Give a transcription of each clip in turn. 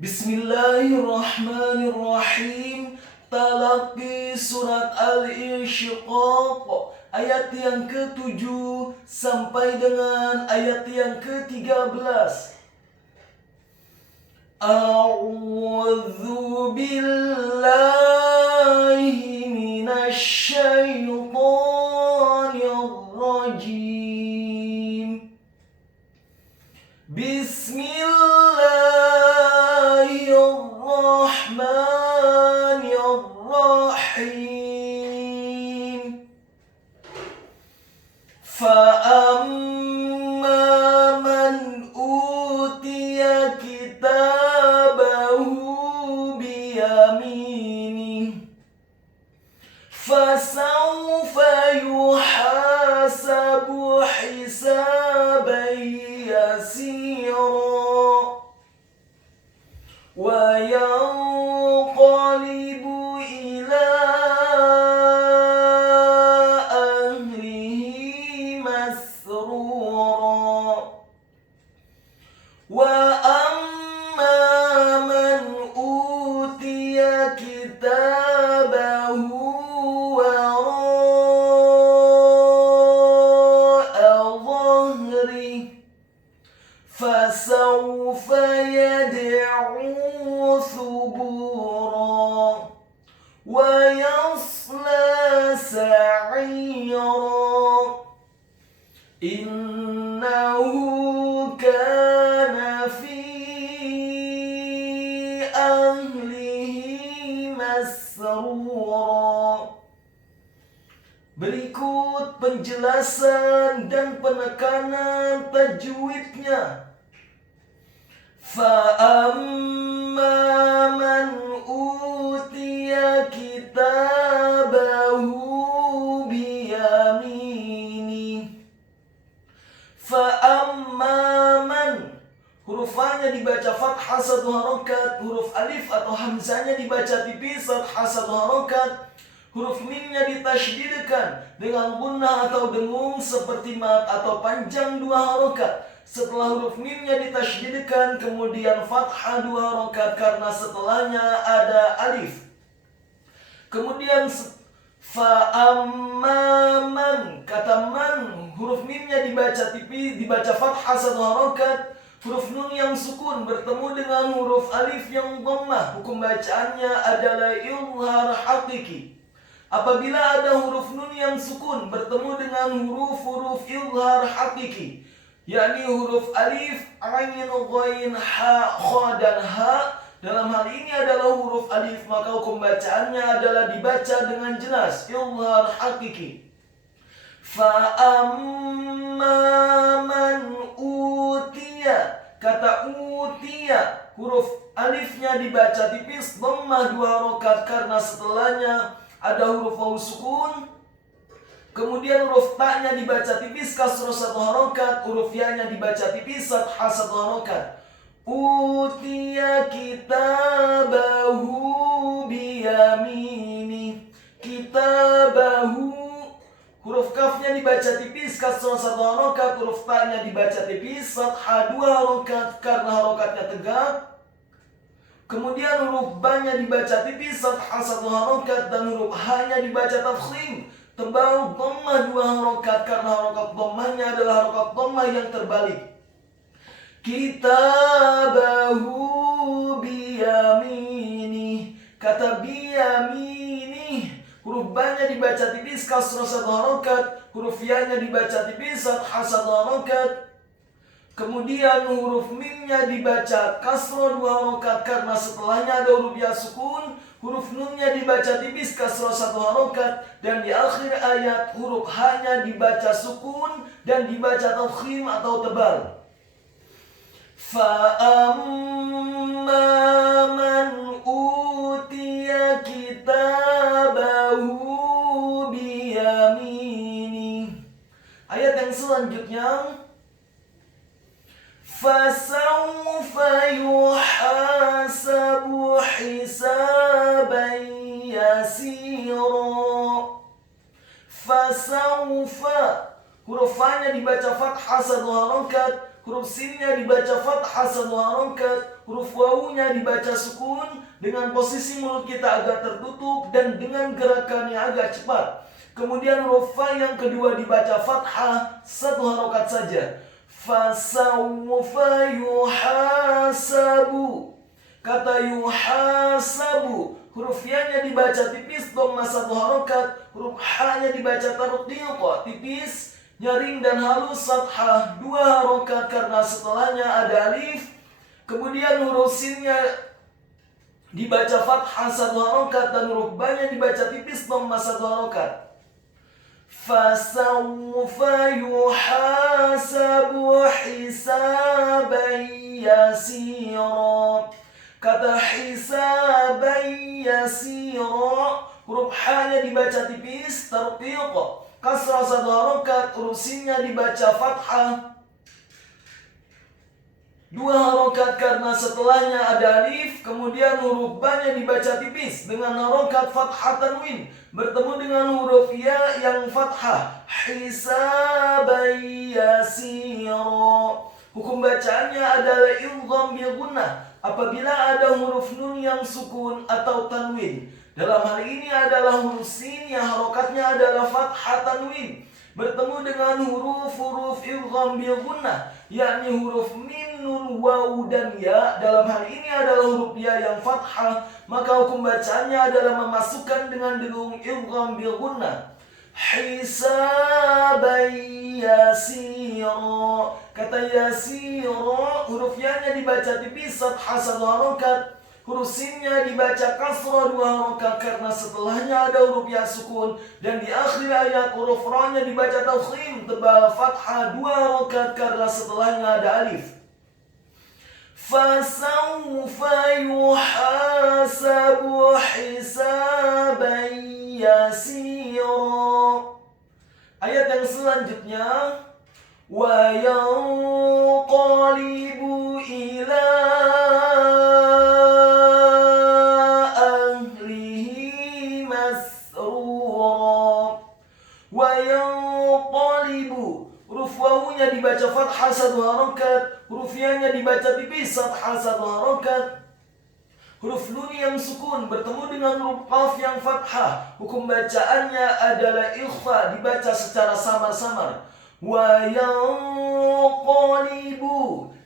Bismillahirrahmanirrahim. Talaqi surat Al-Insyiqaq ayat yang ke-7 sampai dengan ayat yang ke-13. A'udzu billahi minasy syaithanir rajim. Bismillahirrahmanirrahim. Fa'amma man utiya kitabahu biyaminih fasawfa yuhasabu hisaban yasira wa yanqalibu ila ahlihi masrura. Wa amma man utiya kitabahu wara'a dhahrihi fasawfa yad'u thubura wa yasla sa'ira innahu kana fi ahlihi masrura. Berikut penjelasan dan penekanan tajwidnya. Fa'amma man utiya kitabahu biyaminih. Fa'amma man, huruf A-nya dibaca fathah 1 harokat, huruf alif atau hamzahnya dibaca tipis fathah 1 harokat, huruf mimnya ditasydidkan dengan gunnah atau dengung seperti mat atau panjang 2 harokat. Setelah huruf mimnya ditasydidkan kemudian fathah 2 harokat karena setelahnya ada alif. Kemudian fa'amma man, kata man, huruf mimnya dibaca tipis, dibaca fathah 1 harokat, huruf nun yang sukun bertemu dengan huruf alif yang dhammah, hukum bacaannya adalah izhar hakiki. Apabila ada huruf nun yang sukun bertemu dengan huruf-huruf izhar hakiki, yakni huruf alif, ain, ghain, ha, kha dan ha, dalam hal ini adalah huruf alif, maka hukum bacaannya adalah dibaca dengan jelas izhar hakiki. Fa'amma man utiya, kata utiya, huruf alifnya dibaca tipis dhammah 2 harokat karena setelahnya ada huruf waw sukun. Kemudian huruf ta-nya dibaca tipis kasrah 1 harokat, huruf ya-nya dibaca tipis fathah 1 harokat. Utiya kitabahu biyamini. Kitabahu, huruf kafnya dibaca tipis kasrah 1 harokat, huruf ta-nya dibaca tipis fathah 2 harokat karena harokatnya tegak. Kemudian huruf ba-nya dibaca tipis fathah 1 harokat dan huruf ha-nya dibaca tafkhim tebal dhammah 2 harokat karena harokat dhammahnya adalah harokat dhammah yang terbalik. Kitabahu biyaminih, kata biyaminih, huruf ba-nya dibaca tipis kasrah 1 harokat, huruf ya-nya dibaca tipis fathah 1 harokat. Kemudian huruf mimnya dibaca kasrah 2 harokat karena setelahnya ada huruf ya sukun, huruf nunnya dibaca tipis kasrah 1 harokat, dan di akhir ayat huruf ha-nya dibaca sukun dan dibaca tafkhim atau tebal. Fa'amma man utiya kitabahu biyaminih. Ayat yang selanjutnya, fasawfa yuhasabu hisaban yasira. Fasawfa, huruf fa-nya dibaca fathah 1 harokat, huruf sin-nya dibaca fathah 1 harokat, huruf wawunya dibaca sukun dengan posisi mulut kita agak tertutup dan dengan gerakan yang agak cepat. Kemudian huruf fa yang kedua dibaca fathah, 1 harokat saja. Fasawfa yuhasabu. Kata yuhasabu, huruf ya-nya dibaca tipis, dhamma 1 harokat. Huruf ha-nya dibaca tarqiq, tipis, nyaring dan halus, fathah 2 harokat karena setelahnya ada alif. Kemudian huruf sin-nya dibaca fathah 1 harokat dan huruf ba-nya dibaca tipis, dhamma 1 harokat. Fasawfa yuhasabu hisaban yasira. Kata hisaban yasira, huruf ha-nya dibaca tipis, tarqiq, kasrah 1 harokat. Huruf sin-nya dibaca fathah 2 harokat karena setelahnya ada alif. Kemudian huruf ba-nya dibaca tipis dengan harokat fathah tanwin bertemu dengan huruf ya yang fathah, hisaban yasira. Hukum bacaannya adalah idgham bil gunnah apabila ada huruf nun yang sukun atau tanwin. Dalam hal ini adalah huruf sin yang harokatnya adalah fathah tanwin bertemu dengan huruf-huruf idgham bil gunnah, yakni huruf mim, nun, waw, dan ya. Dalam hal ini adalah huruf ya yang fathah, maka hukum bacaannya adalah memasukkan dengan dengung idgham bil gunnah. Hisaban yasira. Kata yasira, huruf ya-nya dibaca tipis, fathah 1 harokat. Huruf sin-nya dibaca kasrah 2 harokat karena setelahnya ada huruf ya sukun. Dan di akhir ayat huruf ra-nya dibaca tafkhim, tebal, fathah 2 harokat karena setelahnya ada alif. Fasawfa yuhasabu hisaban yasira. Ayat yang selanjutnya, wa yanqalibu ila ahlihi masrura. Wa yanqalibu, huruf wawunya dibaca fathah 1 harokat, huruf ya-nya dibaca tipis, fathah 1 harokat. Huruf nun yang sukun bertemu dengan huruf qaf yang fathah. Hukum bacaannya adalah ikhfa, dibaca secara samar-samar. Wa yanqalibu.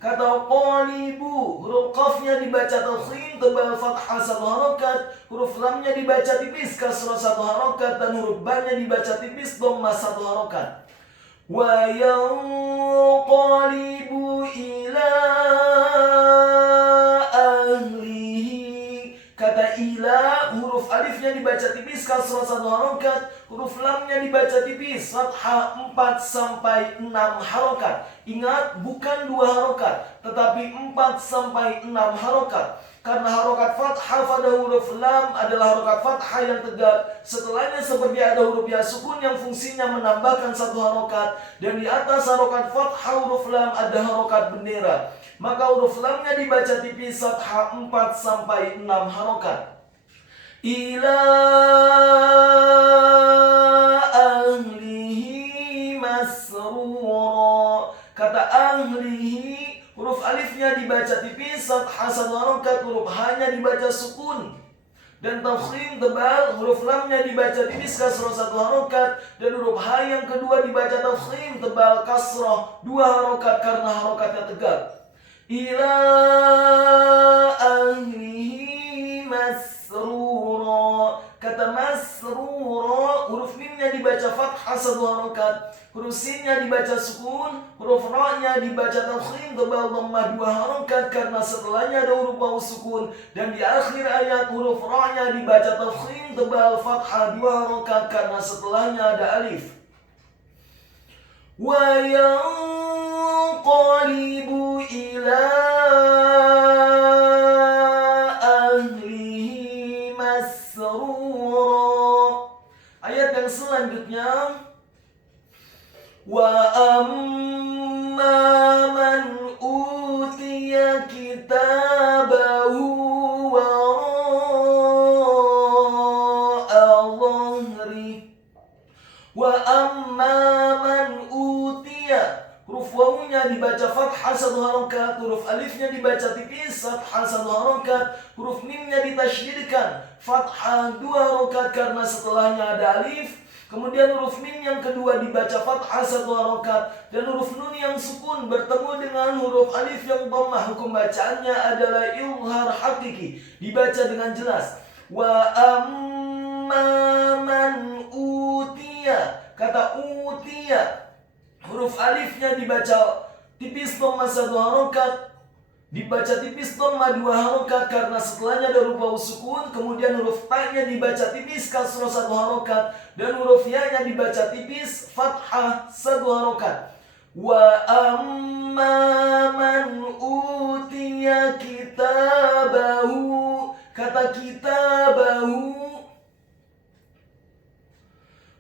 Kata qalibu, huruf qafnya dibaca tafkhim, tebal, fathah 1 harokat. Huruf lamnya dibaca tipis, kasrah 1 harokat. Dan huruf ba-nya dibaca tipis, dhamma 1 harokat. Wa yanqalibu ila ahlihi. Kata ila, huruf alifnya dibaca tipis, kasrah 1 harokat. Huruf lamnya dibaca tipis, fathah 4 sampai 6 harokat. Ingat, bukan 2 harokat, tetapi 4 sampai 6 harokat. Karena harokat fathah pada huruf lam adalah harokat fathah yang tegak. Setelahnya seperti ada huruf ya sukun yang fungsinya menambahkan 1 harokat. Dan di atas harokat fathah huruf lam ada harokat bendera. Maka huruf lamnya dibaca tipis, fathah 4 sampai 6 harokat. Ila ahlihi masrura. Kata ahlihi, huruf alifnya dibaca tipis, fathah 1 harokat. Huruf ha-nya dibaca sukun dan tafkhim, tebal. Huruf lamnya dibaca tipis, kasrah 1 harokat. Dan huruf ha yang kedua dibaca tafkhim, tebal, kasrah 2 harokat karena harokatnya tegak. Ila ahlihi masrura. Kata masrura, huruf mimnya dibaca fathah 1 harokat. Huruf sin-nya dibaca sukun. Huruf ra-nya dibaca tafkhim, tebal, dhammah 2 harokat karena setelahnya ada huruf waw sukun. Dan di akhir ayat huruf ra-nya dibaca tafkhim, tebal, fathah 2 harokat karena setelahnya ada alif. Wa yanqalibu ila ahlihi masrura. Ayat yang selanjutnya, wa amma man utiya kitabahu wara'a dhahri. Wa amma man utiya, huruf wawunya dibaca fathah fathah 1 harokat, huruf alifnya dibaca tipis, fathah 1 harokat, huruf mimnya ditasydidkan, fathah 2 harokat karena setelahnya ada alif. Kemudian huruf mim yang kedua dibaca fathah 1 harokat, dan huruf nun yang sukun bertemu dengan huruf alif yang dhammah. Hukum bacaannya adalah izhar hakiki, dibaca dengan jelas. Wa amma man utiya, kata utiya, huruf alifnya dibaca tipis dhammah 1 harokat, dibaca tipis dhammah 2 harokat karena setelahnya ada huruf sukun. Kemudian huruf ta-nya dibaca tipis kasrah 1 harokat, dan huruf ya-nya dibaca tipis fathah 1 harokat. Wa amma man utiya kitabahu, kata kitabahu,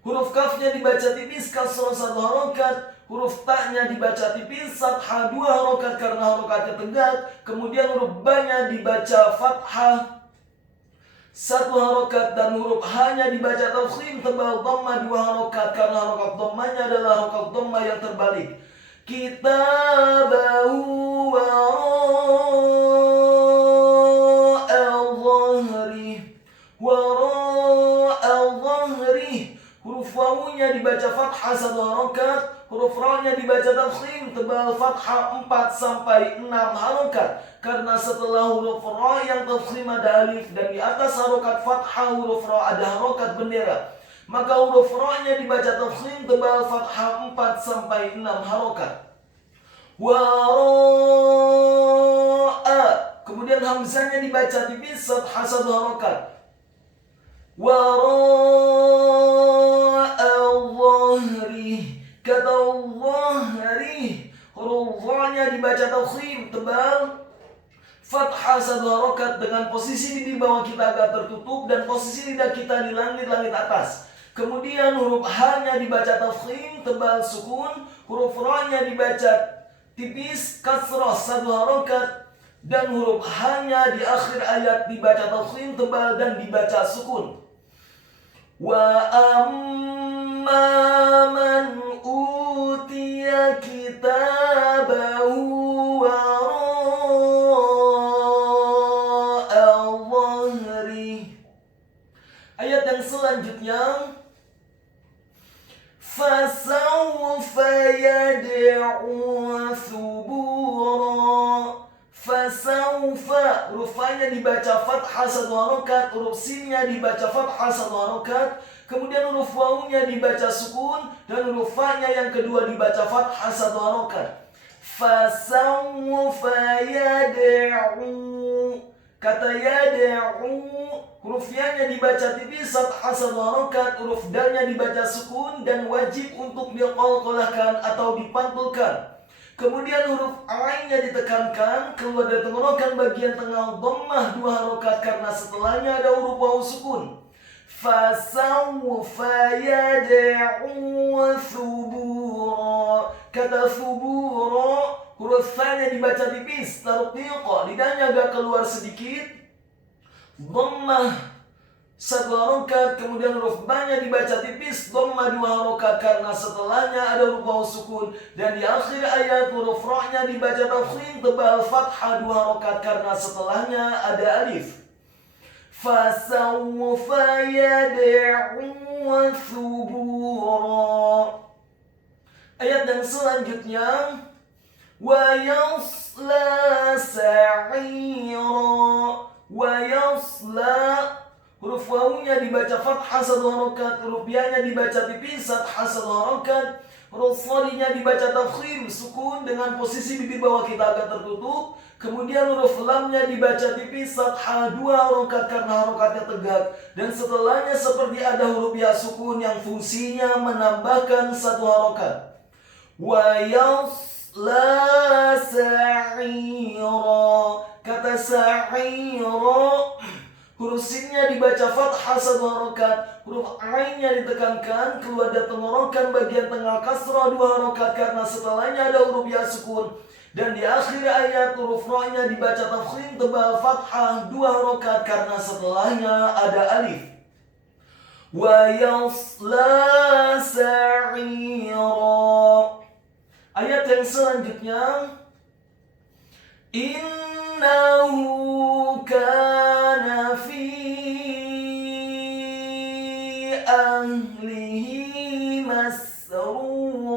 huruf kafnya dibaca tipis kasrah 1 harokat, huruf ta-nya dibaca tipis fathah 2 harokat karena harokatnya tegak. Kemudian huruf ba-nya dibaca fathah 1 harokat, dan huruf ha-nya dibaca tafkhim tebal dhammah 2 harokat karena harokat dhammahnya adalah harokat dhammah yang terbalik. Kitabahu wara'a-dhahri, wara'a-dhahri, huruf wawunya dibaca fathah 1 harokat, huruf ra-nya dibaca tafkhim tebal fathah 4 sampai 6 harokat karena setelah huruf ra yang tafkhim ada alif, dan di atas harokat fathah huruf ra ada harokat bendera. Maka huruf ra-nya dibaca tafkhim tebal fathah 4 sampai 6 harokat. Wara'a, kemudian hamzahnya dibaca tipis fathah 1 harokat. Wara'a-dhahri, kata dhahri, huruf dha-nya dibaca tafkhim tebal fathah 1 harokat dengan posisi di bawah kita agak tertutup dan posisi lidah kita di langit-langit atas. Kemudian huruf ha-nya dibaca tafkhim tebal sukun, huruf ra-nya dibaca tipis kasrah 1 harokat, dan huruf ha-nya di akhir ayat dibaca tafkhim tebal dan dibaca sukun. Wa amma man utiya kitabahu wara'a-dhahri. Ayat yang selanjutnya, fasawfa yad'u thubura, fasawfa, huruf fa-nya dibaca fathah 1 harokat, huruf sin-nya dibaca fathah 1 harokat, kemudian huruf wawunya dibaca sukun, dan huruf fa-nya yang kedua dibaca fathah 1 harokat. Fasawfa yad'u, kata yad'u, huruf ya-nya dibaca tipis fathah 1 harokat, huruf dal-nya dibaca sukun dan wajib untuk diqalqalahkan atau dipantulkan. Kemudian huruf ain-nya ditekankan keluar dari tenggorokan bagian tengah dhammah 2 harokat karena setelahnya ada huruf wawu sukun. Fasawfa yad'u thubura, kata thubura, huruf fa-nya dibaca tipis tarqiqa, lidahnya agak keluar sedikit, dhammah 1 harokat, kemudian huruf ba-nya dibaca tipis dhammah 2 harokat karena setelahnya ada huruf wawu sukun, dan di akhir ayat huruf ra-nya dibaca tafkhim tebal fathah 2 harokat karena setelahnya ada alif. Fasawfa yad'u thubura. Ayat yang selanjutnya, wa yasla sa'ira, wa yasla, huruf wawunya dibaca fathah 1 harokat, huruf ya-nya dibaca tipis fathah 1 harokat, huruf shad-nya dibaca tafkhim sukun dengan posisi bibir bawah kita agak tertutup. Kemudian huruf lam-nya dibaca tipis fathah 2 harokat karena harokatnya tegak, dan setelahnya seperti ada huruf ya sukun yang fungsinya menambahkan 1 harokat. Wa yasla sa'ira, kata sa'ira, huruf sin-nya dibaca fathah 1 harokat, huruf ain-nya ditekankan keluar dari tenggorokan bagian tengah kasrah 2 harokat karena setelahnya ada huruf ya sukun, dan di akhir ayat huruf ra-nya dibaca tafkhim tebal fathah 2 harokat karena setelahnya ada alif. Wa yasla sa'ira. Ayat yang selanjutnya, Innahu kana fi ahlihi masrura.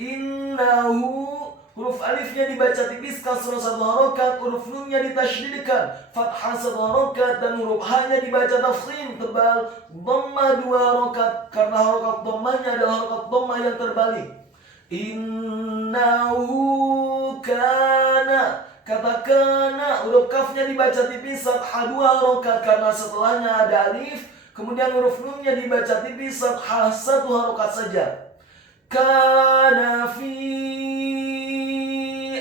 Innahu, huruf alifnya dibaca tipis kasrah 1 harokat, huruf nunnya ditasydidkan fathah 1 harokat, dan huruf h-nya dibaca tafkhim tebal dhammah 2 harokat karena harokat dhammahnya adalah harokat dhammah yang terbalik. Innahu kana, kata kana, huruf kafnya dibaca tipis fathah 2 harokat karena setelahnya ada alif. Kemudian huruf nunnya dibaca tipis fathah 1 harokat saja. Kana fi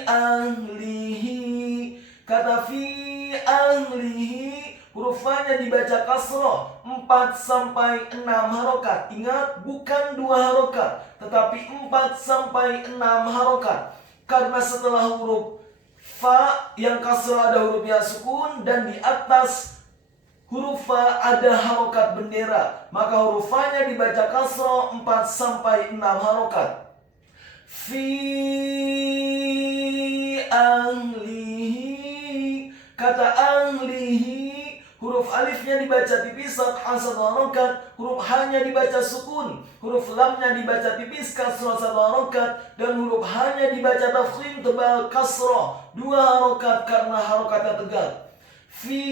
ahlihi, kata fi ahlihi, huruf fa-nya dibaca kasroh 4-6 harokat. Ingat, bukan 2 harokat, tetapi 4-6 harokat. Karena setelah huruf fa yang kasroh ada hurufnya sukun, dan di atas huruf fa ada harokat bendera, maka huruf fa-nya dibaca kasroh 4-6 harokat. Fi ahlihi, kata ahlihi, huruf alifnya dibaca tipis fathah 1 harokat, huruf h-nya dibaca sukun, huruf lam-nya dibaca tipis kasroh 1 harokat, dan huruf h-nya dibaca tafkhim tebal kasroh 2 harokat karena harokatnya tegak. Fi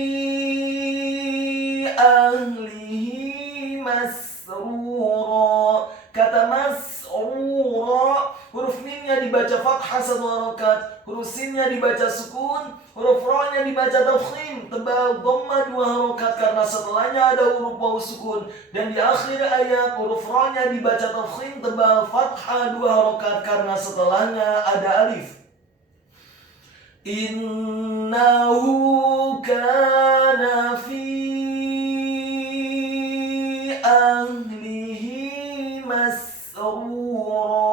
ahlihi masrura, kata masrura, huruf mimnya dibaca fathah 1 harokat, huruf sinnya dibaca sukun, huruf ra-nya dibaca tafkhim tebal dhammah 2 harokat karena setelahnya ada huruf waw sukun, dan di akhir ayat huruf ra-nya dibaca tafkhim tebal fathah 2 harokat karena setelahnya ada alif. Innahu kana fi ahlihi masrura.